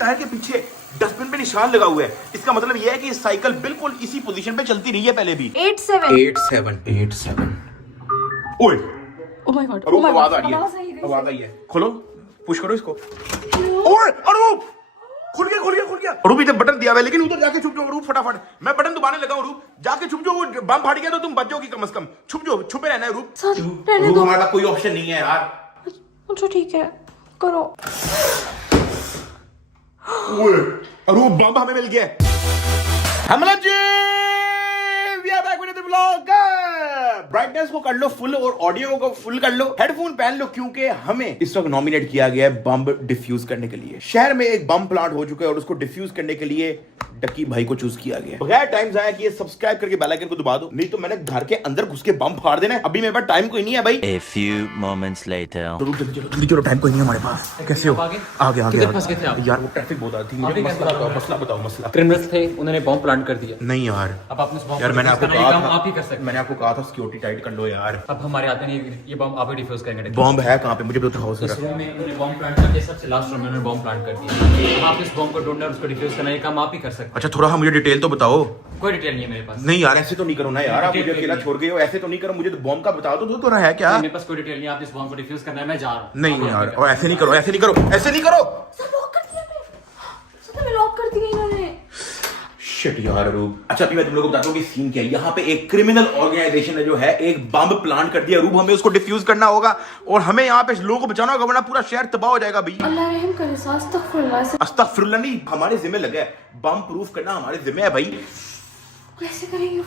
Tyre के पीछे dustbin पे निशान लगा हुआ है। इसका मतलब यह है कि साइकिल बिल्कुल इसी पोजीशन पे चलती रही है पहले भी। 87 ओए ओह माय गॉड, आवाज आ रही है, आवाज आई है। खोलो, पुश करो इसको। ओए अरूप, खुल गया। अरूप इधर बटन दिया हुआ है, लेकिन उधर जाके छुप जाओ अरूप फटाफट। मैं बटन दबाने लगा हूं अरूप, जाके छुप जाओ। बम फाड़ गया तो तुम बच जाओगी कम से कम। छुप जाओ, छुपे रहना है अरूप। अरूप हमारे पास कोई ऑप्शन नहीं है यार। अच्छा ठीक है, करो। अरूप बम हमें मिल गया। हमला जी, we are back with the vlog. Brightness को कर लो फुल और ऑडियो को फुल कर लो, हेडफोन पहन लो, क्योंकि हमें इस वक्त नॉमिनेट किया गया है बम डिफ्यूज करने के लिए। शहर में एक बम प्लांट हो चुका है और उसको डिफ्यूज करने के लिए डक्की भाई को चूज किया गया। बगैर टाइम जाया कि सब्सक्राइब करके बेल आइकन को दबा दो, नहीं तो मैंने घर के अंदर घुस के बम फाड़ देना है। अभी मेरे पास टाइम कोई नहीं है भाई। A few moments later. जल्दी चलो, टाइम कोई नहीं है हमारे पास। कैसे हो? आगे यार, वो ट्रैफिक बहुत आती है। मसला बताओ। मसला क्रिमिनल्स थे, उन्होंने बॉम्ब प्लांट कर दिया। नहीं यार, अब आपने यार मैंने आपको कहा था, आप ही कर सकते। मैंने आपको कहा था सिक्योरिटी टाइट कर लो यार। अब हमारे हाथ में नहीं, ये बॉम्ब आप ही डिफ्यूज करेंगे। बॉम्ब है कहाँ पे? मुझे बताओ इस रूम में उन्होंने बॉम्ब प्लांट कर दिया, सबसे लास्ट रूम में उन्होंने बॉम्ब प्लांट कर दिया। अब आप इस बॉम्ब को ढूंढना और उसको डिफ्यूज करना, ये काम आप ही कर सकते। अच्छा थोड़ा मुझे डिटेल तो बताओ। कोई डिटेल नहीं है मेरे पास। नहीं यार, ऐसे तो नहीं करो ना यार, आप मुझे अकेला छोड़ गए हो। ऐसे तो नहीं करो, मुझे तो बॉम्ब का बता दो तो रहा है क्या? मेरे पास कोई डिटेल नहीं है, आप इस बॉम्ब को डिफ्यूज करना है, मैं जा रहा हूँ। नहीं यार, और ऐसे नहीं करो। सर लॉक कर दिया मैं लॉक कर दिया इन्होंने। शिट यार रूप। अच्छा अभी मैं तुम लोगों को बताता हूँ कि सीन क्या है। यहाँ पे एक क्रिमिनल ऑर्गेनाइजेशन है जो है एक बम प्लांट कर दिया रूप, हमें उसको डिफ्यूज करना होगा और हमें यहाँ पे लोगों को बचाना होगा, वरना पूरा शहर तबाह हो जाएगा भाई। अल्लाह रहम करे, अस्तगफिरुल्लाह नहीं, हमारे जिम्मे लगा है बम प्रूफ करना, हमारे जिम्मे है भाई। कैसे करेंगे?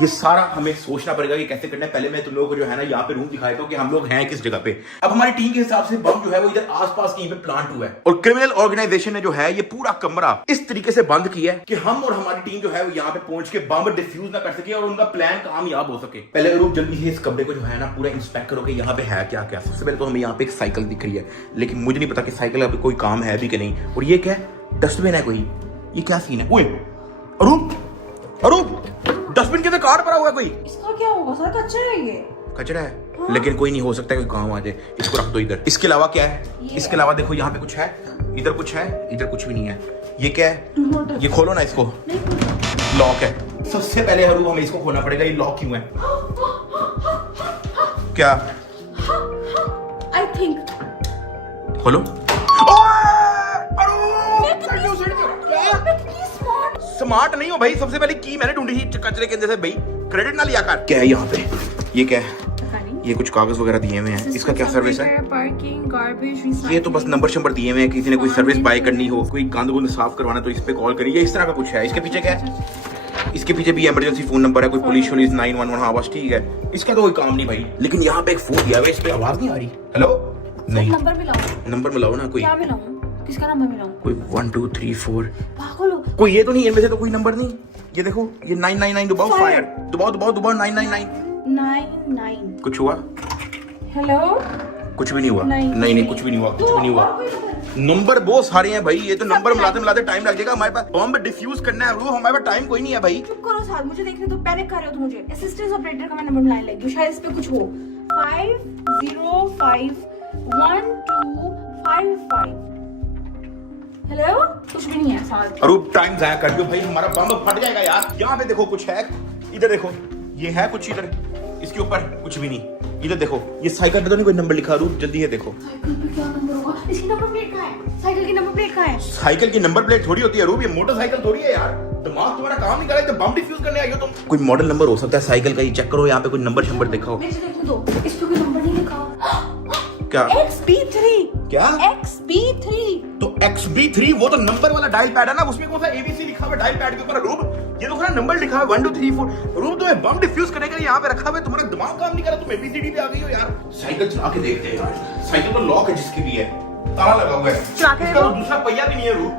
ये सारा हमें सोचना पड़ेगा कि कैसे करना है। पहले मैं तुम लोगों को जो है ना यहाँ पे रूम दिखाया था कि हम लोग हैं किस जगह पे। अब हमारी टीम के हिसाब से बम जो है वो इधर आसपास कहीं पे प्लांट हुआ है और क्रिमिनल ऑर्गेनाइजेशन ने जो है ये पूरा कमरा इस तरीके से बंद किया है कि हम और हमारी टीम जो है वो यहाँ पे पहुंच के बम डिफ्यूज ना कर सके और उनका प्लान कामयाब हो सके। पहले रूप जल्दी से इस कमरे को जो है ना पूरा इंस्पेक्ट करो कि यहाँ पे है क्या क्या। सबसे पहले तो हमें यहाँ पे एक साइकिल दिख रही है, लेकिन मुझे नहीं पता कि साइकिल अभी कोई काम है भी कि नहीं। और ये क्या है? डस्टबिन है कोई? ये क्या सीन है? ओए अरूप डस्टबिन के अंदर कार भरा हुआ है कोई। इसका क्या होगा सर? कचरा है ये। कचरा है हाँ? लेकिन कोई नहीं, हो सकता है कोई काम आ जाए। इसको रख दो इधर। इसके अलावा क्या है? इसके अलावा देखो यहाँ पे कुछ है, इधर कुछ है, इधर कुछ भी नहीं है। ये क्या है? ये खोलो ना इसको, लॉक है। सबसे पहले हरू हमें इसको खोलना पड़ेगा। ये लॉक क्यों है? क्या? आई थिंक खोलो। स्मार्ट नहीं हो भाई, सबसे पहले की मैंने ढूंढी थी कचरे के अंदर से भाई, क्रेडिट ना लिया कर। क्या है यहाँ पे? ये क्या है? ये कुछ कागज वगैरह दिए हुए हैं, इसका क्या सर्विस है? पार्किंग, गार्बेज, ये तो बस नंबर शंबर दिए हुए हैं, किसी ने कोई सर्विस बाय करनी हो, कोई गंद गुंद साफ करवाना तो इस पे कॉल करिए, इस तरह का कुछ है। इसके पीछे क्या है? इसके पीछे भी इमरजेंसी फोन नंबर है, कोई पुलिस 911। हाँ बस ठीक है, इसका तो कोई काम नहीं भाई। लेकिन यहाँ पे एक फोन दिया हुआ है, इस पे आवाज नहीं आ रही। हेलो नहीं, नंबर मिलाओ ना। कोई किसका नंबर मिलाऊं? कोई 1 2 3 4 पागल हो? कोई ये तो नहीं, इनमें से तो कोई नंबर नहीं। ये देखो, ये 999 दबाओ, फायर दबाओ 999। 99 कुछ हुआ? हेलो? कुछ भी नहीं हुआ। नहीं कुछ भी नहीं हुआ। नंबर बहुत सारे हैं भाई, ये तो नंबर मिलाते टाइम लग जाएगा। हमारे पास बॉम्ब डिफ्यूज करना है, वो हमारे पास टाइम कोई नहीं है भाई। चुप करो साथ, मुझे देखने दो। पैनिक कर रहे हो तो मुझे असिस्टेंट ऑपरेटर का मैं नंबर मिलाने लगी, शायद इस पे कुछ हो। 5051255। हेलो? कुछ भी नहीं है साथ। अरूप टाइम जाया कर दो भाई, हमारा बम फट जाएगा यार। यहाँ पे देखो कुछ है, इधर देखो ये है कुछ, इधर इसके ऊपर कुछ भी नहीं। इधर देखो ये साइकिल पे तो नहीं कोई नंबर लिखा। रूप जल्दी है देखो, साइकिल पे क्या नंबर होगा? इसकी नंबर प्लेट कहाँ है? साइकिल की नंबर प्लेट कहाँ है? साइकिल की नंबर प्लेट थोड़ी होती है रूप, ये मोटरसाइकिल थोड़ी है यार। दिमाग तुम्हारा काम नहीं कर रहा है, तो बम डिफ्यूज करने आई हो तुम। कोई मॉडल नंबर हो सकता है साइकिल का, ये चेक करो यहाँ पे कोई नंबर शंबर देखा हो। मुझे देखने दो, इस पे कोई नंबर नहीं लिखा। क्या? XB3। क्या? XB3। तो XB3 वो तो नंबर वाला डायल पैड है ना, उसमें कौन सा ABC लिखा हुआ डायल पैड के ऊपर? रूप ये तो खरा नंबर लिखा है 1 2 3 4। रूप तुम्हें बम डिफ्यूज करने के लिए यहाँ पे रखा हुआ है, तुम्हारा दिमाग काम नहीं कर रहा, तुम ABCD पे आ गई हो यार। साइकिल चला के देखते हैं यार, साइकिल तो लॉक है जिसकी भी है, ताला लगा हुआ है, इसका तो दूसरा पहिया भी नहीं है। रूप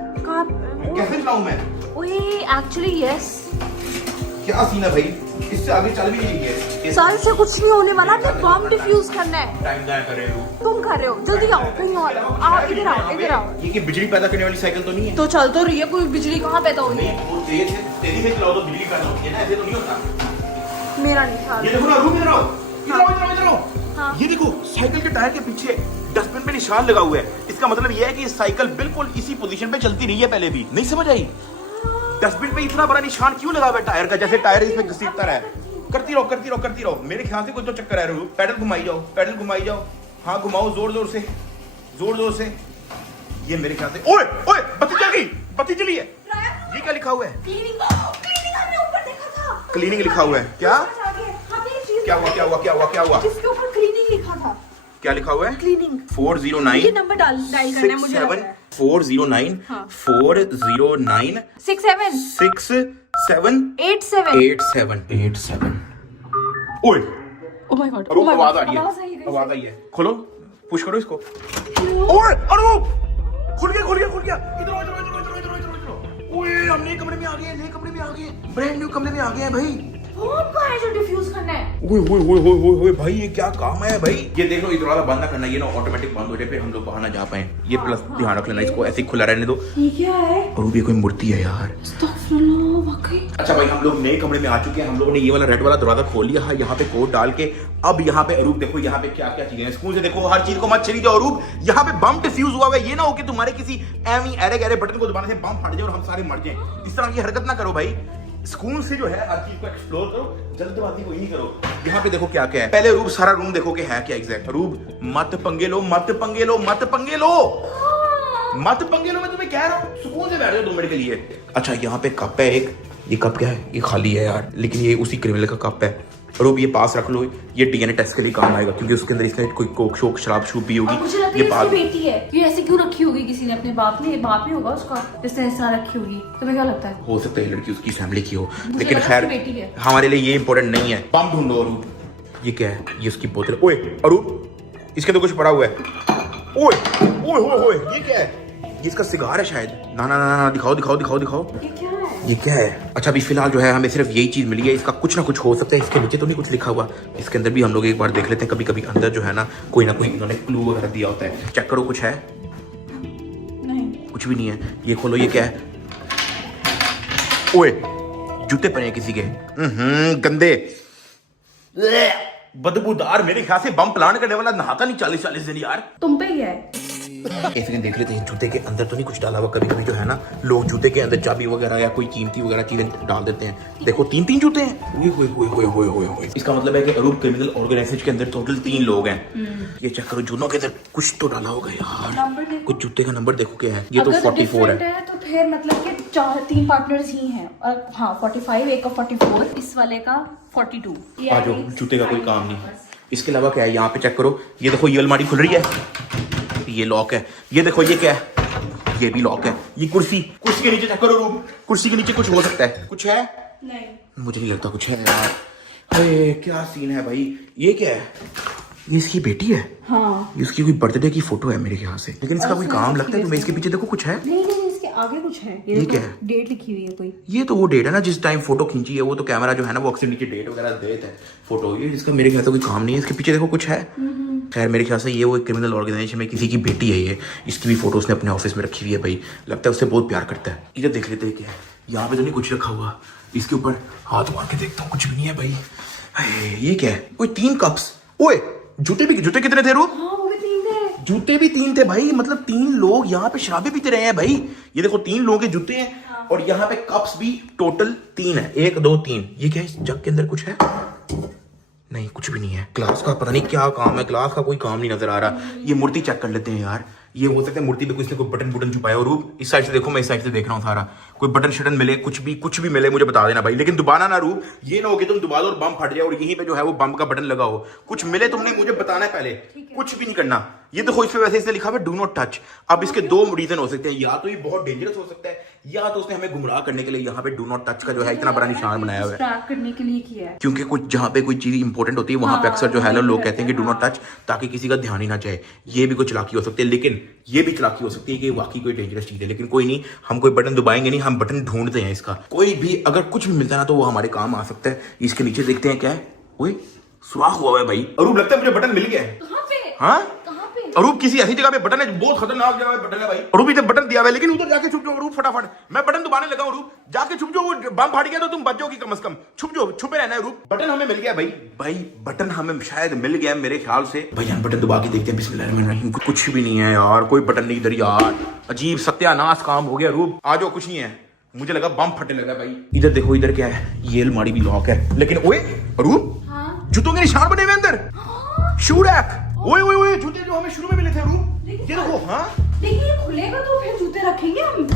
कैसे चलाऊं मैं? ओए एक्चुअली यस। क्या सीन है भाई, इससे आगे चल भी नहीं रही है। सर से कुछ नहीं होने वाला, तो बम डिफ्यूज करना है। टाइम जाया कर रहे हो तुम कर रहे हो, जल्दी आओ, कहीं और आओ, इधर आओ। ये बिजली पैदा करने वाली साइकिल तो नहीं है? तो चल तो रही है, कोई बिजली कहाँ पैदा हो रही है? वो तेजी से चलाओ तो बिजली पैदा होती है ना, ऐसे तो नहीं होता। मेरा नहीं ख्याल। ये देखो ना रूप, इधर आओ। ये देखो साइकिल के टायर के पीछे डस्टबिन पे निशान लगा हुआ है, इसका मतलब यह है कि साइकिल बिल्कुल इसी पोजीशन पे चलती रही है पहले भी। नहीं समझ आई? डस्टबिन पे इतना बड़ा निशान क्यों लगा हुआ है टायर का, जैसे टायर इसमें घसीटता रहा है। करती रहो करती रहो करती रहो, मेरे ख्याल से कोई तो चक्कर है। पैडल घुमाई जाओ, पैडल घुमाई जाओ, हाँ घुमाओ जोर जोर से, जोर जोर से। ये मेरे ख्याल से, ओए ओए बत्ती जल गई, बत्ती जली है। ये क्या लिखा हुआ है? क्लीनिंग, क्लीनिंग हमने ऊपर देखा था। क्लीनिंग लिखा हुआ है क्या? क्या हुआ क्या हुआ क्या हुआ क्या हुआ? इसके ऊपर क्लीनिंग लिखा था। क्या लिखा हुआ है? क्लीनिंग 409 ये नंबर डायल करना है मुझे। 409 हाँ। 409 67 67 87 87 ओए ओह माय गॉड, अरूप आवाज आ रही है, आवाज आई है। खोलो, पुश करो इसको। ओए अरूप खुल गया खुल गया खुल गया। इधर इधर इधर इधर इधर इधर इधर। ओए हम नए कमरे में आ गए, नए कमरे में आ गए, ब्रांड न्यू कमरे में आ गए हैं भाई। फोन का है जो डिफ्यूज करना है। ओए ओए ओए ओए ओए भाई ये क्या काम है भाई? ये देख लो, इधर वाला बंद ना करना, ये ना ऑटोमेटिक बंद हो जाए, फिर हम लोग बाहर ना जा पाए। ये प्लस ध्यान रख लेना, इसको ऐसे ही खुला रहने दो। ये क्या है? और ये कोई मूर्ति है यार। अस्तगफुरुल्लाह, वाकई। अच्छा भाई, हम लोग नए कमरे में आ चुके हैं। हम लोगों ने ये वाला रेड वाला दरवाजा खोल लिया है, यहाँ पे कोड डाल के। अब यहाँ पे अरूप देखो, यहाँ पे क्या क्या चीजें हैं। स्कूल से देखो, हर चीज को मत चली जाओ अरूप। यहाँ पे बम डिफ्यूज हुआ है, ये ना हो कि तुम्हारे किसी एवी एरे गहरे बटन को दबाने से बम फट जाए और हम सारे मर जाएं। इस तरह की हरकत ना करो भाई। स्कूल से जो है हर चीज को एक्सप्लोर करो, जल्दबाजी को ही करो। यहाँ पे देखो क्या क्या है। पहले रूप सारा रूम देखो कि है क्या एग्जैक्ट। रूप मत पंगे लो, मत पंगे लो, मत पंगे लो, मत पंगे लो। मैं तुम्हें कह रहा हूँ, सुकून से बैठ जाओ 2 मिनट के लिए। अच्छा यहाँ पे कप है एक, ये कप क्या है? ये खाली है यार, लेकिन ये उसी क्रिमिनल का कप है। रूप ये पास रख लो, ये डीएनए टेस्ट के लिए काम आएगा, क्योंकि उसके अंदर इसने कोई कोक शोक शराब शूब पी होगी। मुझे लगता ये है बात इसकी बेटी है। ये ऐसे क्यों रखी होगी किसी ने? अपने बाप ने, बाप ही होगा उसका, इसने ऐसा रखी होगी। तुम्हें क्या लगता है? हो सकता है लड़की उसकी फैमिली की हो, लेकिन लगा खैर उसकी बेटी है। हमारे लिए ये इंपॉर्टेंट नहीं है। बम ढूंढो अरूप। ये क्या है? ये उसकी बोतल। ओए अरूप, इसके तो कुछ पड़ा हुआ है। ओए ओए ओए ओए, ये क्या है? ये इसका सिगार है शायद। ना ना ना ना, दिखाओ दिखाओ दिखाओ दिखाओ। ये क्या है? ये क्या है? अच्छा अभी फिलहाल जो है हमें सिर्फ यही चीज मिली है। इसका कुछ ना कुछ हो सकता है, इसके नीचे तो नहीं कुछ लिखा हुआ। इसके अंदर भी हम लोग एक बार देख लेते हैं। कभी कभी अंदर जो है ना कोई इन्होंने क्लू वगैरह दिया होता है। चेक करो, कुछ है? नहीं, कुछ भी नहीं है। ये खोलो, ये क्या है? ओए जूते पहने हैं किसी के, गंदे बदबूदार। मेरे ख्याल से बम प्लान करने वाला नहाता नहीं 40-40 दिन यार। तुम पे ही है। एक सेकंड देख लेते हैं, जूते के अंदर तो नहीं कुछ डाला हुआ। कभी कभी जो है ना लोग जूते के अंदर चाबी वगैरह या कोई कीमती वगैरह चीजें डाल देते हैं। देखो 3-3 जूते हैं। ओए इसका मतलब है कि अरूप क्रिमिनल ऑर्गेनाइजेशन के अंदर टोटल 3 लोग हैं। ये चेक करो, जूनों के अंदर कुछ तो डाला होगा यार। कुछ जूते का नंबर देखो क्या है। ये तो 44 है। तो फिर मतलब कि 3 पार्टनर्स ही हैं। और हाँ 45, एक का 44, इस वाले का 42। आ जाओ, जूते का कोई काम नहीं। इसके अलावा क्या है यहाँ पे? चेक करो, ये देखो, ये अलमारी खुल रही है, ये लॉक है। ये देखो, ये क्या है? ये भी लॉक है। ये कुर्सी के नीचे चेक करो रूप, कुर्सी के नीचे कुछ हो सकता है। कुछ है? नहीं, मुझे नहीं लगता कुछ है यार। अरे क्या सीन है भाई? ये क्या है? ये इसकी बेटी है। हाँ, ये उसकी कोई बर्थडे की फोटो है मेरे ख्याल से, लेकिन इसका कोई काम लगता है। तुम्हें इसके पीछे देखो कुछ है? नहीं, इसके आगे कुछ है। ये क्या है? डेट लिखी हुई है कोई। ये तो वो डेट है ना जिस टाइम फोटो खींची है। वो तो कैमरा जो है ना वो अक्सर नीचे डेट वगैरह देता है फोटो। ये इसका मेरे ख्याल से कोई काम नहीं है। इसके पीछे देखो कुछ है। खैर मेरे ख्याल से ये वो एक क्रिमिनल ऑर्गेनाइजेशन में किसी की बेटी है। ये इसकी भी फोटो उसने अपने ऑफिस में रखी हुई है भाई। लगता है उससे बहुत प्यार करता है। इधर देख लेते हैं क्या है। यहाँ पे तो नहीं कुछ रखा हुआ। इसके ऊपर हाथ मार के देखता हूँ, कुछ भी नहीं है भाई। ये क्या है? कोई 3 कप्स। ओए जूते कितने थे रूप? हाँ, वो भी 3 थे। जूते भी 3 थे भाई। मतलब 3 लोग यहाँ पे शराबे पीते रहे हैं भाई। ये देखो 3 लोगों के जूते हैं। और यहाँ पे कप्स भी टोटल 3 है। 1 2 3। ये क्या है? इस जग के अंदर कुछ है? नहीं, कुछ भी नहीं है। ग्लास का पता नहीं क्या काम है। ग्लास का कोई काम नहीं नजर आ रहा। ये मूर्ति चेक कर लेते हैं यार। ये हो सकता है मूर्ति पे किसी ने कोई बटन छुपाया हो। रूप इस साइड से देखो, मैं इस साइड से देख रहा हूँ सारा। कोई बटन शटन मिले, कुछ भी मिले मुझे बता देना भाई। लेकिन दुबाना ना रूप, ये ना हो कि तुम दुबा दो और बम फट जाए और यहीं पे जो है वो बम का बटन लगा हो। कुछ मिले तुमने मुझे बताना है पहले। कुछ भी नहीं करना। ये देखो, इस पे वैसे इसने लिखा हुआ डू नॉट टच। अब इसके 2 रीजन हो सकते हैं। या तो ये बहुत डेंजरस हो सकता है, या तो उसने हमें गुमराह करने के लिए यहाँ पे डू नॉट टच का जो है इतना बड़ा निशान बनाया हुआ है। ट्रैक करने के लिए किया है। क्योंकि कुछ जहाँ पे कोई चीज इंपॉर्टेंट होती है वहां पे अक्सर जो है लोग कहते हैं कि डू नॉट टच, ताकि किसी का ध्यान ही ना जाए। ये भी कोई चालाकी हो सकती है, लेकिन ये भी चालाकी हो सकती है कि वाकई कोई डेंजरस चीज है। लेकिन कोई नहीं, हम कोई बटन दबाएंगे नहीं, हम बटन ढूंढते हैं इसका। कोई भी अगर कुछ भी मिलता है ना तो वो हमारे काम आ सकता है। इसके नीचे देखते हैं क्या है। ओए सुराख हुआ है भाई। और लगता है मुझे बटन मिल गया है। कहाँ पे? हाँ कहाँ पे? अरूप किसी ऐसी जगह पे बटन है, बहुत खतरनाक जगह पे बटन है भाई। अरूप इधर बटन दिया हुआ है, लेकिन उधर जाके छुप जाओ अरूप फटाफट। मैं बटन दबाने लगा अरूप, जाके छुप जाओ, वो बम फाड़ गया तो तुम बच जाओगी कम से कम। छुप जाओ, छुपे रहना है अरूप। बटन हमें मिल गया भाई बटन हमें शायद मिल गया मेरे ख्याल से। भाई हम बटन दबा के देखते हैं। बिस्मिल्लाहिर्रहमानिर्रहीम। कुछ भी नहीं है यार, कोई बटन नहीं इधर यार। अजीब सत्यानाश काम हो गया अरूप। आ जाओ, कुछ नहीं है। मुझे लगा बम फटने लगा भाई। इधर देखो, इधर क्या है, ये अलमारी भी लॉक है, लेकिन ओए अरूप, जूतों के निशान बने हुए अंदर। Shoe rack. ओए जूते जो हमें शुरू में मिले थे अरूप, ये देखो। हाँ लेकिन ये खुलेगा तो फिर जूते रखेंगे हम।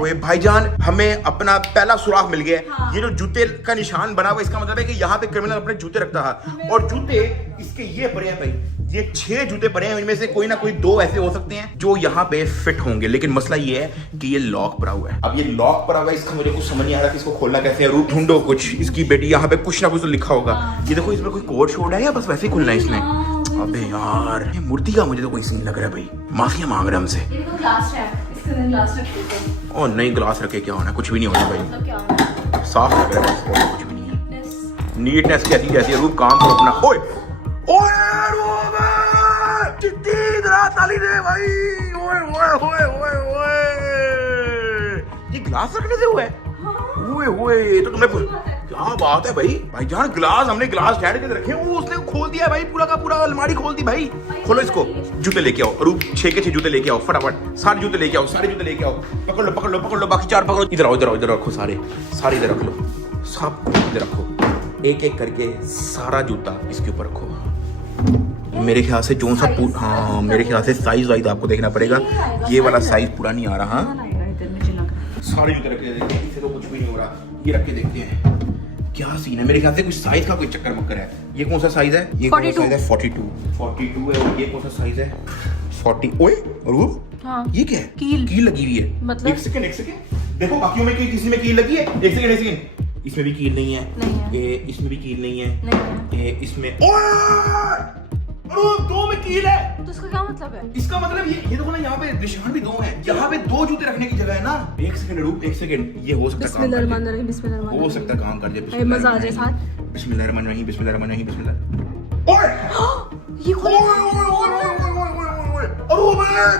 ओए भाईजान, हमें अपना पहला सुराग मिल गया। हाँ। ये जो जूते का निशान बना हुआ, इसका मतलब है कि यहाँ पे क्रिमिनल अपने जूते रखता है। और जूते इसके ये पड़े हैं भाई, ये 6 जूते पड़े हैं। इनमें से कोई ना कोई 2 ऐसे हो सकते हैं जो यहाँ पे फिट होंगे, लेकिन मसला ये है कि ये लॉक पड़ा हुआ है। अब ये लॉक पड़ा हुआ है, इसका मुझे कुछ समझ नहीं आ रहा कि इसको खोलना कैसे है। रूप ढूंढो कुछ, इसकी बेटी यहाँ पे कुछ ना कुछ तो लिखा होगा। ये देखो, इसमें कोई कोड शोड है या बस वैसे ही खुलना है इसने? अबे यार, ये मूर्ति का मुझे तो कोई सीन लग रहा है भाई। माफिया मांग रहे हमसे। ओ नहीं, ग्लास रखे क्या होना, कुछ भी नहीं होना भाई। साफ लग रहा है, कुछ भी नहीं है। नीटनेस कैसी जैसी रूप, काम करो अपना। ओए ताली दे भाई। ओए ये ग्लास रखने से हुआ है? ओए तो तुम्हें क्या बात है भाईजान, ग्लास हमने ग्लास ठहर के रखे, वो उसने खोल दिया भाई, पूरा का पूरा अलमारी खोल दी भाई। खोलो इसको। जूते लेके आओ अरूप, 6 के 6 जूते लेके आओ फटाफट। सारे जूते लेके आओ, पकड़ लो, बाकी 4 पकड़ो। इधर आओ, इधर रखो, सारे इधर रख लो, सब इधर रखो। एक एक करके सारा जूता इसके ऊपर रखो। मेरे ख्याल से जो सा हाँ, मेरे ख्याल से साइज वाइज आपको देखना पड़ेगा। ये वाला साइज पूरा नहीं आ रहा। सारे जूते रख के देखते हैं, इससे तो कुछ भी नहीं हो रहा। ये रख के देखते हैं क्या सीन है। मेरे ख्याल से कुछ साइज का कोई चक्कर मक्कर है। ये कौन सा साइज है? ये कौन सा साइज है? 42 है। और ये कौन सा साइज है? 40। ओए अरूप, हाँ। ये क्या है? कील लगी हुई है। मतलब? एक सेकंड देखो, बाकियों में किसी में कील लगी है? एक सेकंड, इसमें भी कील नहीं है। इसमें भी कील नहीं है। इसमें 2 में कील है। तो इसका क्या मतलब है? इसका मतलब ये देखो ना, यहाँ पे निशान भी 2 है। यहाँ पे 2 जूते रखने की जगह है ना। एक सेकंड रूप, एक सेकंड, ये हो सकता है काम कर दे। मजा आ जाए साथ। बिस्मिल्लाहिर्रहमानिर्रहीम।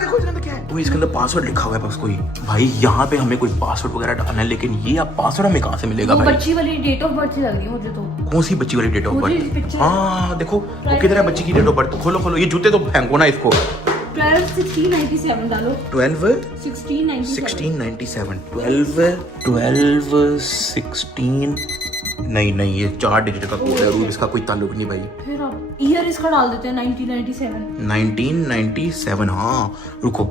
देखो इसके अंदर क्या है। इसके अंदर पासवर्ड लिखा हुआ है बस कोई। भाई यहाँ पे हमें कोई पासवर्ड वगैरह डालना है, लेकिन ये अब पासवर्ड हमें कहाँ से मिलेगा भाई? बच्ची वाली डेट ऑफ बर्थ लग रही है मुझे तो। कौन सी बच्ची वाली डेट ऑफ बर्थ? हाँ देखो, वो किधर है बच्ची की डेट ऑफ बर्थ? खोलो, ये जूते तो फेंको ना इसको। 12/16/97 डालो। 12/16/97। 12/16 नहीं, ये 4 डिजिट का कोड है रूप, इसका कोई ताल्लुक नहीं भाई। फिर अब ईयर इसका डाल देते हैं 1997। 1997। हाँ रुको,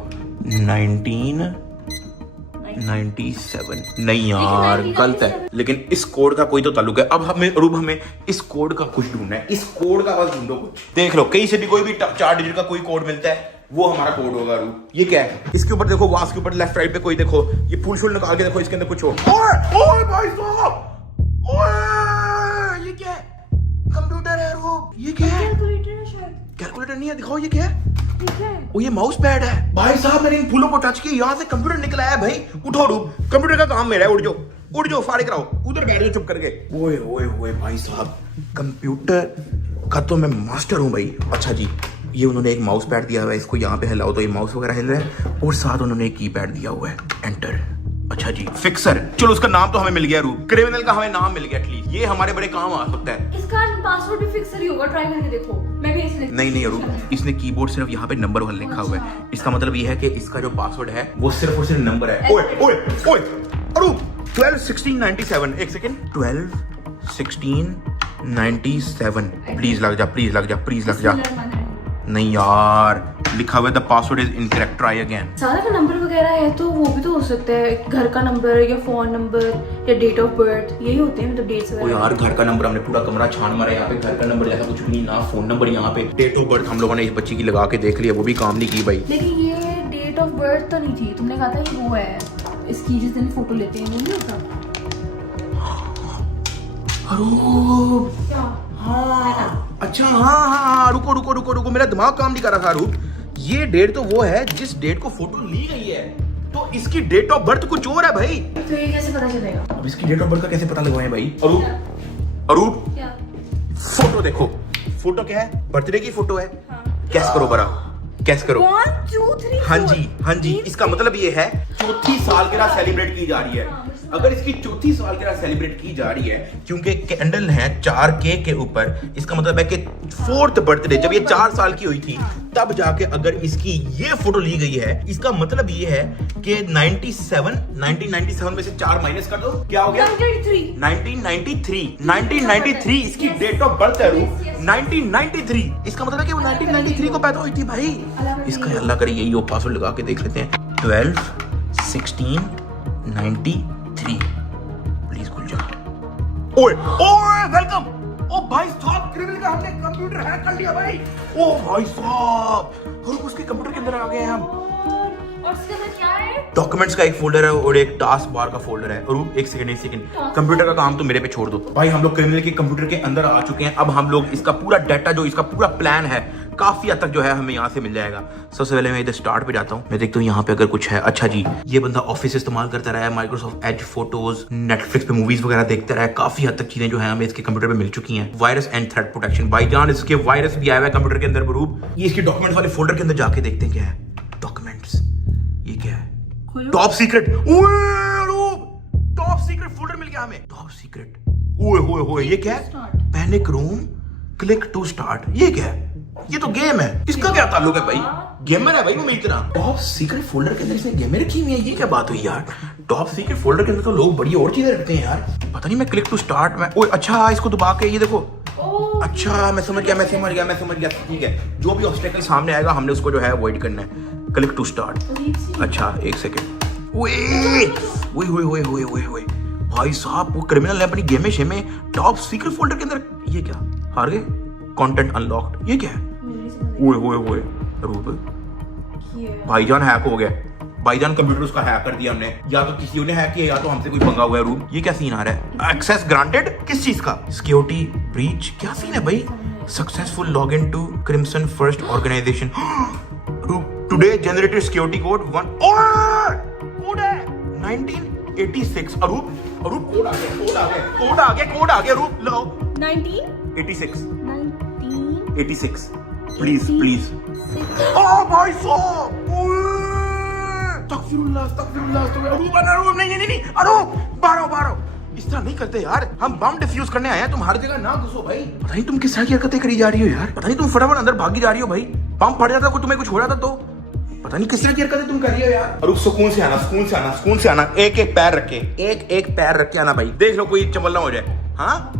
1997 नहीं यार, गलत है। लेकिन इस कोड का कोई तो ताल्लुक है। अब हमें इस कोड का कुछ ढूंढना है। इस कोड का बस ढूंढो कुछ। देख लो, कहीं से भी कोई भी 4 डिजिट का कोई कोड मिलता है, वो हमारा कोड होगा रूप। ये क्या है? इसके ऊपर देखो, वास के ऊपर लेफ्ट राइट पे कोई देखो, ये फूल शूल निकाल के देखो, इसके अंदर कुछ हो। ओए भाई साहब, ये क्या है? कंप्यूटर है रूप। ये क्या है? कैलकुलेटर नहीं है, दिखाओ ये क्या है? ओ ये माउस पैड है भाई साहब। मैंने इन फूलों को टच किया, यहाँ से कंप्यूटर निकला है भाई। उठो रूप, कंप्यूटर का काम मेरा है। उठ जाओ, फाड़े कराओ, उधर बैठ जाओ चुप करके। ओए भाई साहब, कंप्यूटर का तो मैं मास्टर हूँ भाई। अच्छा जी, ये उन्होंने एक माउस पैड दिया हुआ है, इसको यहाँ पे हिलाओ तो ये माउस वगैरह हिल रहा है, और साथ उन्होंने एक कीपैड दिया हुआ है, एंटर। अच्छा जी, फिक्सर। चलो उसका नाम तो हमें मिल गया रूप, क्रिमिनल का हमें नाम मिल गया एटलीस्ट। ये हमारे बड़े काम आ सकता है। इसका पासवर्ड भी फिक्सर ही होगा, ट्राई करके देखो। मैं भी इसने नहीं रूप, इसने कीबोर्ड सिर्फ यहाँ पे नंबर वाला लिखा हुआ है। इसका मतलब ये है कि इसका जो पासवर्ड है वो सिर्फ और सिर्फ नंबर है। ओए रूप, 12/16/97। एक सेकंड, 12/16/97। प्लीज लग जा। नहीं यार, लिखा हुआ है the password is incorrect, try again. सारा का नंबर वगैरह है तो वो भी तो हो सकता है, घर का नंबर या फोन नंबर या डेट ऑफ बर्थ, यही होते हैं मतलब डेट्स वगैरह। ओ यार, घर का नंबर, हमने पूरा कमरा छान मारा, यहाँ पे घर का नंबर जैसा कुछ भी नहीं, ना फोन नंबर। यहाँ पे डेट ऑफ बर्थ हम लोगों ने इस बच्ची की लगा के देख लिया, वो भी काम नहीं की भाई। लेकिन ये डेट ऑफ बर्थ तो नहीं थी, तुमने कहा था ये वो है इसकी, जिस दिन फोटो लेते हैं, वो नहीं होता? क्या? हाँ, अच्छा हाँ, रुको, मेरा दिमाग काम नहीं कर रहा था रूप। ये डेट तो वो है जिस डेट को फोटो ली गई है, तो इसकी डेट ऑफ बर्थ कुछ और है भाई। तो ये कैसे पता चलेगा? अब इसकी डेट ऑफ बर्थ का कैसे पता लगवाएं भाई? अरूप, क्या? फोटो देखो, फोटो क्या है? बर्थडे की फोटो है। हाँ। कैस करो बरा, कैस करो। 1 2 3 हाँ जी, हाँ जी, इसका मतलब ये है चौथी सालगिरह सेलिब्रेट की जा रही है। अगर इसकी चौथी सालगिरह सेलिब्रेट की जा रही है, क्योंकि कैंडल है 4K के ऊपर, इसका मतलब है कि 4th बर्थडे जब ये 4 साल की हुई थी तब जाके अगर इसकी ये फोटो ली गई है, इसका मतलब ये है कि 1997 में से 4 माइनस कर दो, क्या हो गया? 1993 इसकी डेट ऑफ बर्थ है। 1993 इसका मतलब है कि वो 1993 को पैदा हुई थी भाई। इसका अल्लाह करे यही हो, पासवर्ड लगा के देख लेते हैं। 12 16 93 प्लीज खुल जा। ओए ओए वेलकम। ओ भाई साहब, क्रिमिनल का हमने कंप्यूटर हैक कर लिया भाई। ओ भाई साहब, और उसके कंप्यूटर के अंदर आ गए हम। और इसके अंदर क्या है? डॉक्यूमेंट्स का एक फोल्डर है और एक टास्क बार का फोल्डर है। और एक सेकंड, कंप्यूटर का काम तो मेरे पे छोड़ दो भाई। हम लोग क्रिमिनल के कंप्यूटर के अंदर आ चुके हैं। अब हम लोग इसका पूरा डाटा, जो इसका पूरा प्लान है, काफी हद तक जो है हमें यहाँ से मिल जाएगा। सबसे पहले मैं इधर स्टार्ट पे जाता हूँ, मैं देखता हूँ यहाँ पे अगर कुछ है। अच्छा जी, ये बंदा ऑफिस इस्तेमाल करता रहा है, माइक्रोसॉफ्ट एज फोटोज, नेटफ्लिक्स पे मूवीज वगैरह देखता रहा है। काफी हद तक चीजें जो है हमें इसके कंप्यूटर पे मिल चुकी हैं। वायरस एंड थ्रेट प्रोटेक्शन, बाईजान इसके वायरस भी आया हुआ है कंप्यूटर के अंदर बरूब। ये इसके डॉक्यूमेंट्स वाले फोल्डर के अंदर जाके देखते हैं क्या है। डॉक्यूमेंट्स, ये क्या है? Top secret. Top secret folder मिल गया हमें। टॉप सीक्रेट, ओए होए होए, ये क्या है? Panic room, click to start, ये क्या है? ये तो गेम है। इसका क्या ताल्लुक है भाई? गेमर है भाई वो मेरी तरह। टॉप सीक्रेट फोल्डर के अंदर इसने गेमें रखी हुई है, ये क्या बात हुई यार? टॉप सीक्रेट फोल्डर के अंदर तो लोग बड़ी और चीजें रखते हैं यार। पता नहीं, मैं क्लिक टू स्टार्ट में, ओए अच्छा इसको दबा के ये देखो। अच्छा मैं समझ गया। ठीक है, जो भी ऑब्स्टेकल सामने आएगा हमने उसको जो है अवॉइड करना है। Click to start. अच्छा एक सेकेंड, ओए भाई साहब, वो क्रिमिनल ने अपनी गेमें शेमें टॉप सीक्रेट फोल्डर के अंदर। ये क्या? हार गए? कंटेंट अनलॉक्ड, ये क्या है? ओए रूप, भाईजान हैक हो गया। भाईजान कंप्यूटर उसका हैक कर दिया हमने, या तो किसी ने हैक किया या तो हमसे कोई पंगा हुआ है। रूप, ये क्या सीन आ रहा है? एक्सेस ग्रांटेड, किस चीज का? सिक्योरिटी ब्रीच, क्या सीन है भाई? Successful log in to crimson first organisation. Today generated security code 1 code है 1986। अरूप कोड आ गया रूप, लगाओ 1986 प्लीज। ओ भाई साहब, तकफिरुल्लाह नहीं अरूप, बारो इस तरह नहीं करते यार। हम बम डिफ्यूज करने आए हैं, तुम हर जगह ना घुसो भाई। पता नहीं तुम किस तरह की हरकतें करी जा रही हो यार। पता नहीं तुम फटाफट अंदर भागी जा रही हो भाई। बम फट जाता, तुम्हें कुछ हो रहा था तो पता नहीं किस तरह की हरकतें तुम कर रही हो यार। अरूप सुकून से आना, एक पैर रख के आना भाई। देख लो कोई चमल ना हो जाए। हाँ,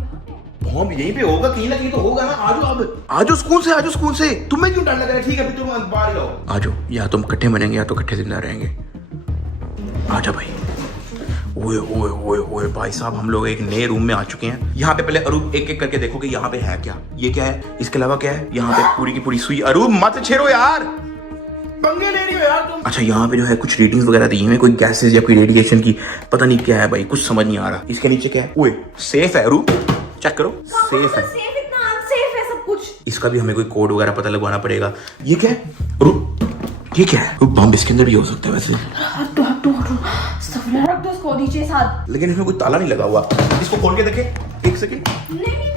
बॉम्ब यहीं पे होगा, कहीं ना कहीं तो होगा ना। आजो सुकून से। तुम्हें क्यों डर लग रहा है? ठीक है, तुम बाहर रहो। आजो, या तुम इकट्ठे मरेंगे या तो इकट्ठे जिंदा रहेंगे। आजा भाई। ओए भाई साहब, हम लोग एक नए रूम में आ चुके हैं। यहाँ पे पहले अरूप एक करके देखो कि यहाँ पे है क्या। ये क्या है? इसके अलावा क्या है? यहाँ पे पूरी की पूरी सुई। अरूप मत छेड़ो यार, पंगे ले रही हो यार तुम। अच्छा, यहाँ पे जो है कुछ रीडिंग्स वगैरह दी है, कोई गैसेस या कोई रेडिएशन की, पता नहीं क्या है भाई, कुछ समझ नहीं आ रहा। इसके नीचे क्या है? ओए सेफ है अरूप, चेक करो, सेफ है। इतना अनसेफ है सब कुछ। इसका भी हमें कोई कोड वगैरह पता लगवाना पड़ेगा। ये क्या है? ये क्या है? बम इसके अंदर भी हो सकता है वैसे। रख दो इसको नीचे साथ। लेकिन इसमें कोई ताला नहीं लगा हुआ। इसको खोल के देखे, एक सेकंड। नहीं,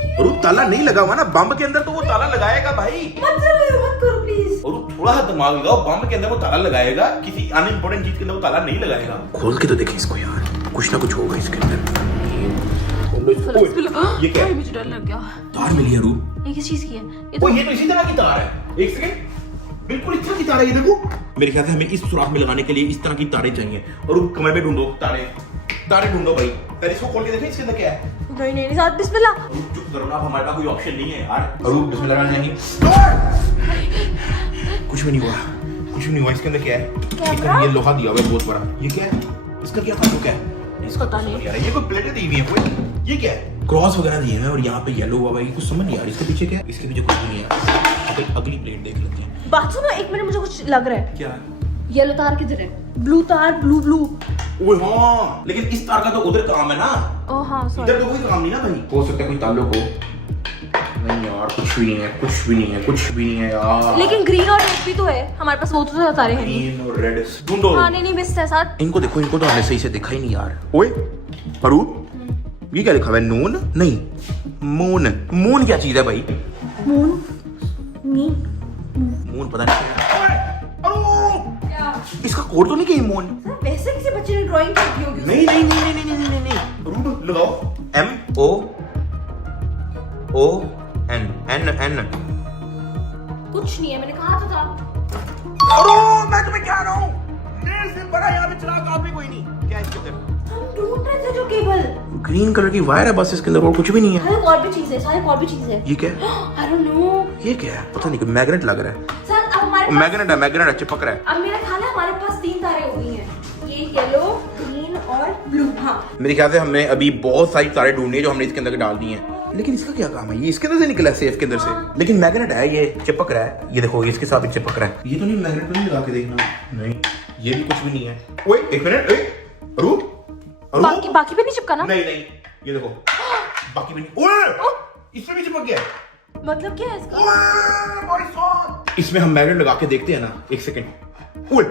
ताला नहीं लगा हुआ ना। बम के अंदर तो वो ताला लगाएगा भाई। मत करो प्लीज। और थोड़ा सा दिमाग लगाओ, बम के अंदर वो ताला लगाएगा, किसी अनइम्पोर्टेंट चीज के अंदर वो ताला नहीं लगाएगा। खोल के तो देखे इसको यार, कुछ ना कुछ होगा इसके अंदर। ये क्या है? मुझे डर लग गया। तार मिली है रूप। ये किस चीज की है? ये तो इसी तरह की तार है। एक सेकंड, बिल्कुल इस तरह की तार है ये, देखो। मेरे ख्याल से हमें इस सुराख में लगाने के लिए इस तरह की तारें चाहिए। और कमरे में ढूंढो तारे ढूंढो भाई। पहले इसको खोल के देखो, इसके अंदर क्या है? नहीं साथ बिस्मिल्लाह। चुप करो ना, हमारे पास कोई ऑप्शन नहीं है यार। अरूप बिस्मिल्लाह नहीं। कुछ भी नहीं हुआ। इसके अंदर क्या है? ये लोहा दिया हुआ है बहुत बड़ा। ये क्या है? इसका क्या ताल्लुक है? इसका पता नहीं यार। ये कोई प्लेटें दी हुई है कोई? ये क्या है? क्रॉस वगैरह दिए हैं और यहाँ पे येलो हुआ है। कुछ समझ नहीं आ रहा। इसके पीछे क्या है? इसके पीछे कुछ भी नहीं है। अगली प्लेट देख लेते हैं। बात सुनो, एक मिनट, मुझे कुछ लग रहा है। क्या? येलो तार किधर है? ब्लू तार, ब्लू। ओए हाँ, लेकिन इस तार का तो उधर काम है ना। ओह हाँ, सॉरी। इधर तो कोई काम नहीं ना भाई। हो सकता है कोई ताल्लुक हो। नहीं यार, कुछ भी नहीं है यार। लेकिन ग्रीन और रेड भी तो है हमारे पास, वो तो तारे हैं। ग्रीन और रेड ढूंढो। हाँ नहीं मिस है साथ। इनको देखो, इनको तो हमने सही से देखा ही नहीं यार। ओए अरूप, ये क्या लिखा हुआ है? नून नहीं, मून क्या चीज है भाई? मून इमोन पता नहीं ओए, अरे क्या? इसका कोड तो नहीं क्या इमोन? सर, वैसे किसी बच्चे ने ड्राइंग की होगी नहीं नहीं नहीं नहीं नहीं नहीं नहीं रूट लगाओ MOON N कुछ नहीं है, मैंने कहा तो था। अरे मैं तुम्हें क्या रहा हूँ, मेरे से बड़ा यहाँ पे चिराग आदमी कोई नहीं। क्या है इसके अंदर? हम ढूंढ रहे थे जो केबल। ग्रीन कलर की वायर है बस, इसके अंदर और कुछ भी नहीं है। सारे और भी चीज है, सारे और भी चीज है। ये क्या है? I don't know। ये क्या है पता नहीं, कोई मैग्नेट लग रहा है। सर अब हमारे पास, मैग्नेट है, चिपक रहा है। अब मेरा ख्याल है हमारे पास 3 तारे हो गई हैं, ये येलो, ग्रीन और ब्लू। हाँ मेरे ख्याल से हमने अभी बहुत सारी तारे ढूंढनी है जो हमने इसके अंदर डाल दी हैं। लेकिन इसका क्या काम है? ये इसके अंदर से निकला है, सेफ के अंदर से। लेकिन मैग्नेट है, ये चिपक रहा है। ये देखो, ये इसके साथ भी चिपक रहा है। ये तो नहीं, मैग्नेट तो नहीं लगा के देखना। नहीं, ये भी कुछ भी नहीं है। ओए एक मिनट, बाकी भी नहीं चिपका ना? नहीं नहीं, ये देखो बाकी भी नहीं। ओए इसमें भी चिपक गया है। मतलब क्या है इसका? ओए भाई साहब, इसमें हम मैग्नेट लगा के देखते हैं ना, एक सेकंड। ओए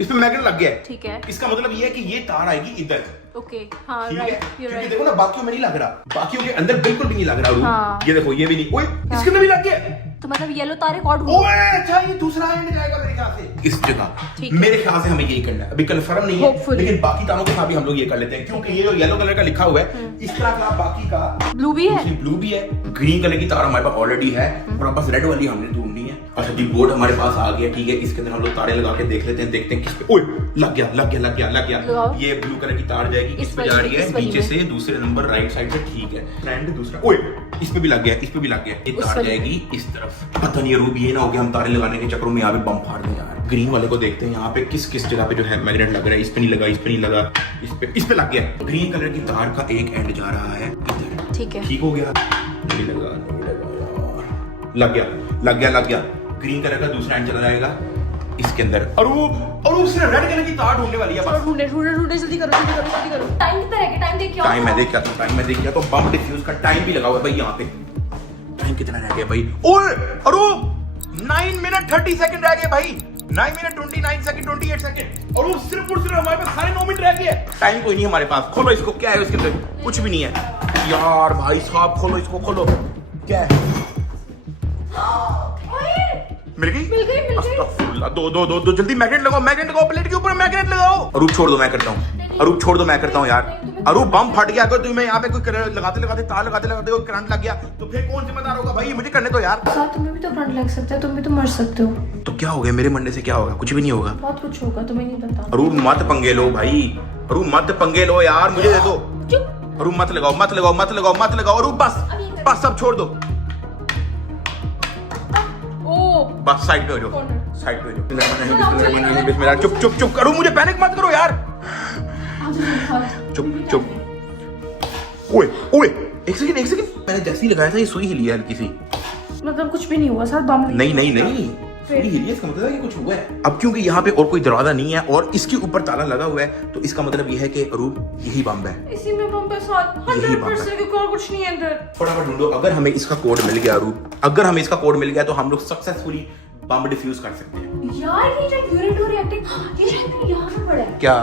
इसमें मैग्नेट लग गया है। ठीक है, इसका मतलब ये है कि ये तार आएगी इधर। ओके, हाँ ठीक है, राइट, यू क्योंकि राइट। देखो ना बाकियों में नहीं लग रहा, बाकियों के अंदर बिल्कुल भी नहीं लग रहा। हाँ। ये देखो, ये भी नहीं। ओए इसके अंदर भी लग गया। तो मतलब येलो तारे कॉर्ड ओए अच्छा, ये दूसरा एंड जाएगा मेरे ख्याल से इस जगह। ठीक है। मेरे ख्याल से हमें यही करना है, अभी कंफर्म नहीं है, Hopefully। लेकिन बाकी तारों के साथ भी हम लोग ये कर लेते हैं, क्योंकि ये जो येलो कलर का लिखा हुआ है, इस तरह का बाकी का ब्लू भी है। ब्लू भी है, ग्रीन कलर की तार हमारे पास ऑलरेडी है, और अब बस रेड वाली हमने ढूंढनी है। अच्छा जी, बोर्ड हमारे पास आ गया। ठीक है, इसके अंदर हम लोग तारे लगा के देख लेते हैं, देखते हैं किस पे। ओए लग गया लग गया लग गया लग गया। लगाओ। ये ब्लू कलर की तार जाएगी, इस इस पे वाली जा में, रही है इस वाली नीचे में। से दूसरे नंबर राइट साइड से। ठीक है, फ्रेंड दूसरा। ओए इस पे भी लग गया, इस पे भी लग गया। ये उस तार वाली जाएगी इस तरफ। पता नहीं रूब, ये ना हो गया हम तारे लगाने के चक्करों में यहाँ पे बम फाड़ दें यार। ग्रीन वाले को देखते हैं यहाँ पे किस किस जगह पे जो है मैग्नेट लग रहा है। इस पे नहीं लगा, इस पे नहीं लगा, इस पे लग गया। ग्रीन कलर की तार का एक एंड जा रहा है इधर। ठीक है, ठीक हो गया, नहीं लगा नहीं लगा यार। लग गया। ग्रीन कलर का दूसरा एंड चला जाएगा इसके अंदर। और उसने रेड कलर की तार ढूंढने वाली है बस। ढूंढे जल्दी करो। टाइम कितना रह गया? टाइम देख के आओ। टाइम मैं देख क्या तो बम डिफ्यूज का टाइम भी लगा हुआ है भाई यहाँ पे। टाइम कितना रह गया भाई? ओए अरे 9 मिनट 30 सेकंड रह गए भाई। 9 मिनट 29 सेकंड 28 सेकंड, और वो सिर्फ और सिर्फ हमारे पास सारे 9 मिनट रह गए। टाइम कोई नहीं हमारे पास। खोलो इसको, क्या है उसके अंदर? कुछ भी नहीं है यार भाई साहब। खोलो इसको, खोलो। क्या है? मिल गई। अस्तगफुरुल्लाह। दो जल्दी मैग्नेट लगाओ प्लेट के ऊपर मैग्नेट लगाओ। अरूप छोड़ दो, मैं करता हूँ यार। अरूप बम फट गया, अगर तुम्हें यहाँ पे कोई लगाते तार लगाते करंट लग गया तो फिर कौन जिम्मेदार होगा भाई? मुझे करने दो यार। साथ तुम्हें भी तो करंट लग सकता है, तुम भी तो मर सकते हो। तो क्या हो गया? मेरे मरने से क्या होगा? कुछ भी नहीं होगा। बहुत कुछ होगा, तुम्हें नहीं पता। अरूप मत पंगे लो भाई, अरूप मत पंगे लो यार, मुझे दे दो। चुप। अरूप मत लगाओ। अरूप बस सब छोड़ दो। ओ बस साइड पे हो जाओ, साइड पे हो जाओ। बिस्मिल्लाह। चुप करो, मुझे पैनिक मत करो यार। चुप। ओए एक सेकंड। मैंने जैसे ही लगाया था ये सुई हिली है हल्की सी। मतलब कुछ भी नहीं हुआ सर, बम नहीं सुई हिली है, इसका मतलब है कि कुछ हुआ है। अब क्योंकि यहाँ पे और कोई दरवाजा नहीं है और इसके ऊपर ताला लगा हुआ है, तो इसका मतलब ये है कि रूम यही बम है। इसी में बम पे साथ यही बम है। 100% क्योंकि और कुछ नहीं है अंदर। फटाफट ढूंढो। अगर हमें इसका कोड मिल गया रूप, अगर हमें इसका कोड मिल गया तो हम लोग सक्सेसफुली बम डिफ्यूज कर सकते हैं। यार ये जो यूनिट टू रिएक्टिंग, ये शायद यहाँ पे पड़ा है। क्या?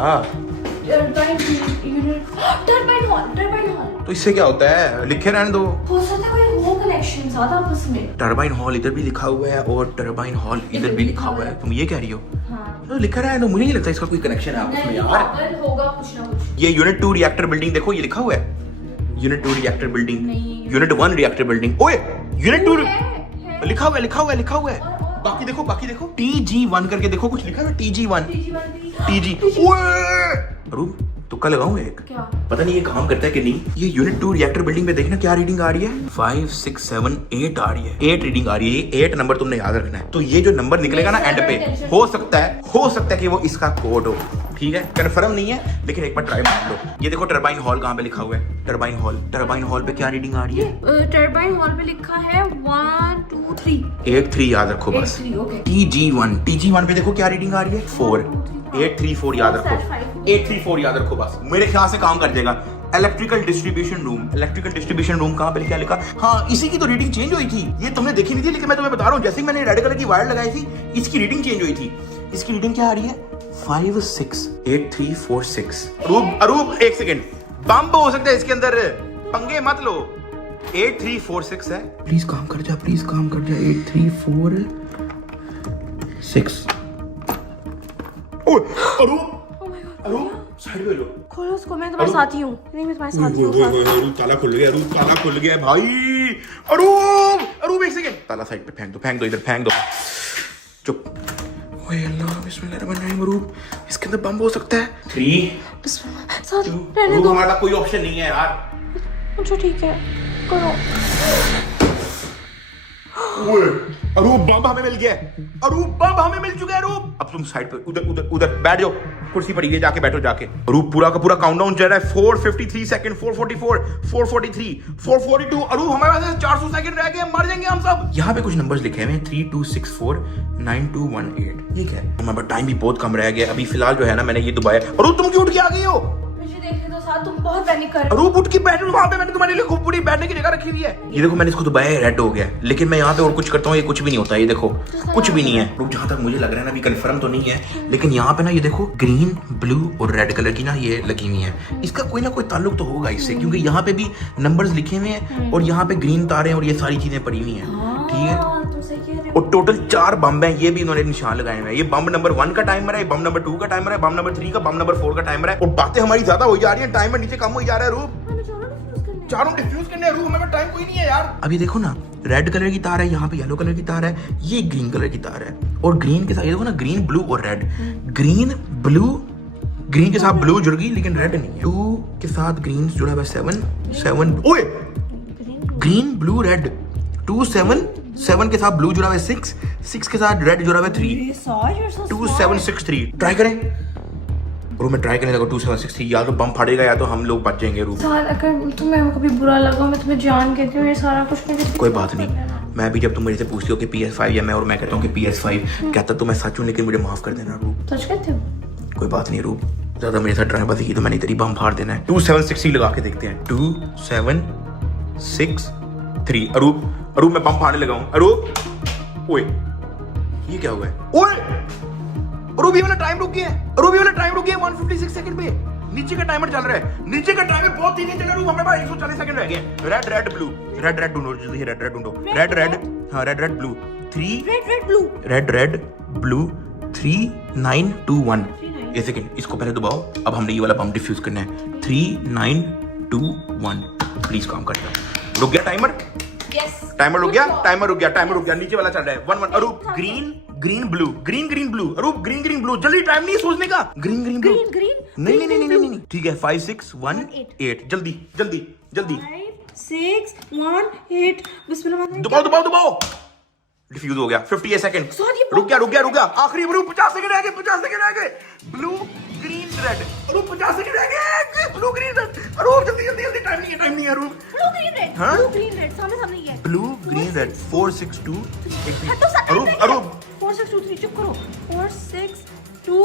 Turbine hall. तो इससे क्या होता है? लिखे रहने दो। हो सकता है कोई हो कनेक्शन ज्यादा आपस में। टरबाइन हॉल इधर भी लिखा हुआ है और टरबाइन हॉल इधर भी लिखा हुआ है। तुम ये कह रही हो? हाँ। तो लिखा रहा है, तो मुझे नहीं लगता इसका कोई कनेक्शन है आपस में यार। होगा कुछ ना कुछ। ये यूनिट 2 रिएक्टर बिल्डिंग देखो, ये लिखा हुआ है यूनिट 2 रिएक्टर बिल्डिंग। नहीं। Unit 1 reactor building. ओए यूनिट 2 है। लिखा हुआ है। बाकी देखो TG1 करके देखो, कुछ लिखा है TG1 TG। ओए रूम तुक्का लगाऊं एक? क्या? पता नहीं ये काम करता है कि नहीं। ये यूनिट 2 रिएक्टर बिल्डिंग पे देखना क्या रीडिंग आ रही है। 5 6 7 8 आ रही है। 8 रीडिंग आ रही है। ये 8 नंबर तुमने याद रखना है। तो ये जो नंबर निकलेगा ना एंड पे, हो सकता है कि वो इसका कोड हो। ठीक है, कंफर्म नहीं है, लेकिन एक बार ट्राई मार लो। ये देखो टरबाइन हॉल कहाँ पे लिखा हुआ है। टरबाइन हॉल पे क्या रीडिंग आ रही है? टरबाइन हॉल पे लिखा है 1 2 3 8 3 याद रखो बस। 8 3 ओके। TG1 पे देखो क्या रीडिंग आ रही है? 4 8 3 4 याद रखो। 8 3 4 याद रखो बस, मेरे ख्याल से काम कर जाएगा। इलेक्ट्रिकल डिस्ट्रीब्यूशन रूम कहाँ पे क्या लिखा? हाँ, इसी की तो रीडिंग चेंज हुई थी। ये तुमने देखी नहीं थी, लेकिन मैं तुम्हें बता रहा हूँ, जैसे ही मैंने रेड कलर की वायर लगाई थी, इसकी रीडिंग चेंज हुई थी। इसकी रीडिंग क्या आ रही है? 5 6 8 3 4 6। अरूप एक सेकेंड, बम हो सकता है इसके अंदर, पंगे मत लो। 8 3 4 6 है। प्लीज काम कर जा 8 3 4 6 ओए अरूप साइड में लो खोलो उसको, मैं तुम्हारे साथ ही हूँ। नहीं मैं तुम्हारे साथ ही हूँ। अरूप ताला खुल गया, अरूप ताला खुल गया भाई। अरूप एक सेकंड, ताला साइड पे फेंक दो इधर फेंक दो। चुप। ओए अल्लाह बिस्मिल्लाहिर्रहमानिर्रहीम। अरूप इसके अंदर बम हो सकता है। 3 साथ रहने अरूप दो। हमारा कोई ऑप्शन नहीं है यार। अच्छा ठीक है, करो। ओए अरूप बम हमें मिल गया है। अरूप बम हमें मिल चुका है। अरूप अब तुम साइड पे उधर बैठ जाओ, कुर्सी पड़ी है, जाके बैठो जाके। अरूप पूरा का पूरा काउंटडाउन चल रहा है। 453 सेकंड, 444, 443, 442। अरूप हमारे पास 400 सेकंड रह गए, मर जाएंगे हम सब। यहाँ पे कुछ नंबर्स लिखे हुए हैं 3264 9218। ये क्या है? हमारे पास टाइम भी बहुत कम रह गया। अभी फिलहाल जो है ना मैंने ये दबाया। अरूप तुम क्यों उठ के आ गई हो? मुझे देखने दो साथ, तुम बहुत पैनिक कर रहे हो। अरूप उठ के बैठ, वहां पे मैंने तुम्हारे लिए खूब पूरी बैठने की जगह रखी हुई है। ये देखो मैंने इसको दबाया, रेड हो गया, लेकिन मैं यहाँ पे और कुछ करता हूँ ये कुछ भी नहीं होता। ये देखो कुछ भी नहीं है। रुक, जहाँ तक मुझे लग रहा है ना, अभी कंफर्म तो नहीं है, लेकिन यहाँ पे ना ये देखो ग्रीन ब्लू और रेड कलर की ना ये लगी हुई है। इसका कोई ना कोई ताल्लुक तो होगा इससे, क्योंकि यहाँ पे भी नंबर्स लिखे हुए हैं और यहाँ पे ग्रीन तारे और ये सारी चीजें पड़ी हुई हैं। ठीक है, तुम सही कह रहे हो। और टोटल 4 बम है, ये भी इन्होंने निशान लगाए हुए हैं। ये बम नंबर 1 का टाइमर है, बम नंबर 2 का टाइमर है, बम नंबर 3 का, बम नंबर 4 का टाइमर है। और बातें हमारी ज्यादा हो जा रही है, टाइमर नीचे कम हो जा रहा है। रूप चारों डिफ्यूज करने हैं। रूप हमें टाइम कोई नहीं है यार। अभी देखो ना, रेड कलर की तार है, यहाँ पे येलो कलर की तार है, ये ग्रीन कलर की तार है, और ग्रीन के साथ ये देखो ना, ग्रीन ब्लू और रेड। ग्रीन ब्लू, ग्रीन के साथ ब्लू जुड़ गई लेकिन रेड नहीं है। 2 के साथ ग्रीन जुड़ा हुआ है 7 ओए ग्रीन ब्लू रेड। 2 7 7 के साथ ब्लू जुड़ा हुआ है 6 के साथ रेड जुड़ा हुआ है 3। 2 7 6 3 ट्राई करें। रूम में ट्राई करने लगा 2 7 6 3। या तो बम फटेगा या तो हम लोग बच जाएंगे। रूम साथ अगर तुम्हें कभी बुरा लगा, मैं तुम्हें जान कहती हूँ, ये सारा कुछ मेरे कोई बात नहीं। मैं भी जब तुम मेरे से पूछती हो कि PS5 या मैं, और मैं कहता हूँ कि PS5, कहता तो मैं सच हूँ, लेकिन मुझे माफ कर देना रूप। सच कहते हो? कोई बात नहीं रूप, ज्यादा मेरे साथ ड्राइवर की तो मैंने तेरी बम फाड़ देना है। 2 7 6 3 लगा के देखते हैं। 2 7 6 3। अरूप मैं बम फाड़ने लगा हूँ। अरूप ओए ये क्या हुआ है? ओए अरूप ये वाला टाइम रुक गया है। अरूप ये वाला टाइम रुक गया 156 सेकंड पे। नीचे का टाइमर चल रहा है, नीचे का टाइमर बहुत तेजी चल रहा है। हमारे पास 140 सेकंड रह गए। रेड ब्लू, रेड ढूंढो जल्दी, रेड ढूंढो। रेड हाँ रेड ब्लू 3 रेड ब्लू 3 9 2 1। एक सेकंड, इसको पहले दबाओ। अब हमने ये वाला बम डिफ्यूज करना है। 3 9 2 1। प्लीज काम कर जाओ। रुक गया टाइमर? टाइमर रुक गया। नीचे वाला चल रहा है 1 1। अरूप ग्रीन ब्लू। अरूप ग्रीन ब्लू। जल्दी, टाइम नहीं सोचने का। Green blue. नहीं। ठीक है 5 6 1 8। जल्दी 5 6 1 8। बिस्मिल्लाह। दबाओ। डिफ्यूज हो गया। 58 सेकंड। रुक गया। आखिरी 50 सेकंड रह गए। Blue green red. Arup 50 second रह गए। Blue green red. अरूप जल्दी, टाइम नहीं है अरूप। हाँ? ब्लू ग्रीन रेड सामने ये है। Blue green red 4 6 2 1। अरूप 4 6 2 3। चुप करो। 4 6 2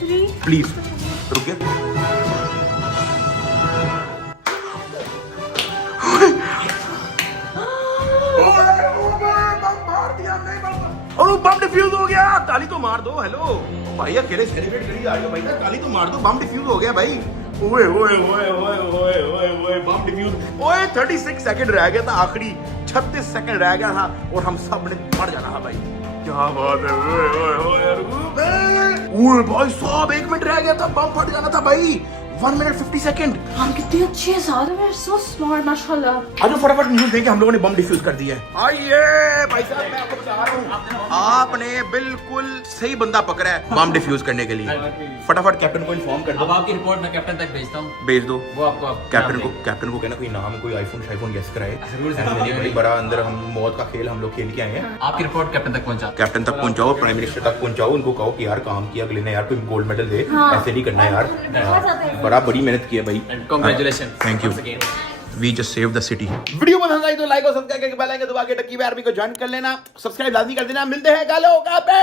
3। प्लीज रुक गया। बम डिफ्यूज हो गया। ताली तो मार दो। हेलो भाई, अकेले सेलिब्रेट करी जा रही हो भाई, ताली तो मार दो। बम डिफ्यूज हो गया भाई। ओए बम डिफ्यूज। ओए 36 सेकंड रह गया था, आखिरी 36 सेकंड रह गया था और हम सब ने मर जाना था भाई। क्या बात है। ओए भाई साहब 1 मिनट रह गया था, बम फट जाना था भाई। 1 मिनट 50 सेकंड। हम कितने अच्छे हैं साथ में। सो स्मार्ट माशाल्लाह। आज फटाफट न्यूज़ दें कि हम लोगों ने बम डिफ्यूज कर दिया है। आइए भाई साहब, मैं आपको बता रहा हूँ, आपने बिल्कुल सही बंदा पकड़ा है बम डिफ्यूज करने के लिए। फटाफट कैप्टन को इन्फॉर्म कर दो। अब आपकी रिपोर्ट मैं कैप्टन तक भेजता हूँ, भेज दो। वो आपको कैप्टन को कहना कोई नाम, कोई आईफोन गेस कराए। जरूर। बड़ी बड़ा अंदर हम मौत का खेल हम लोग खेल के आए हैं। आपकी रिपोर्ट कैप्टन तक पहुँचा। कैप्टन तक पहुंचाओ, प्राइम मिनिस्टर तक पहुंचाओ, उनको कहो कि यार काम किया अगले ने, यार कोई गोल्ड मेडल दे। ऐसे नहीं करना यार, बड़ा बड़ी मेहनत की है भाई। Congratulations. Thank you. Once again. We just saved the city. Video पसंद आई तो लाइक और सब्सक्राइब करके बेल आइकन दबा के टक्की पे आरबी को ज्वाइन कर लेना। सब्सक्राइब लाजमी कर देना। मिलते हैं गालों का पे।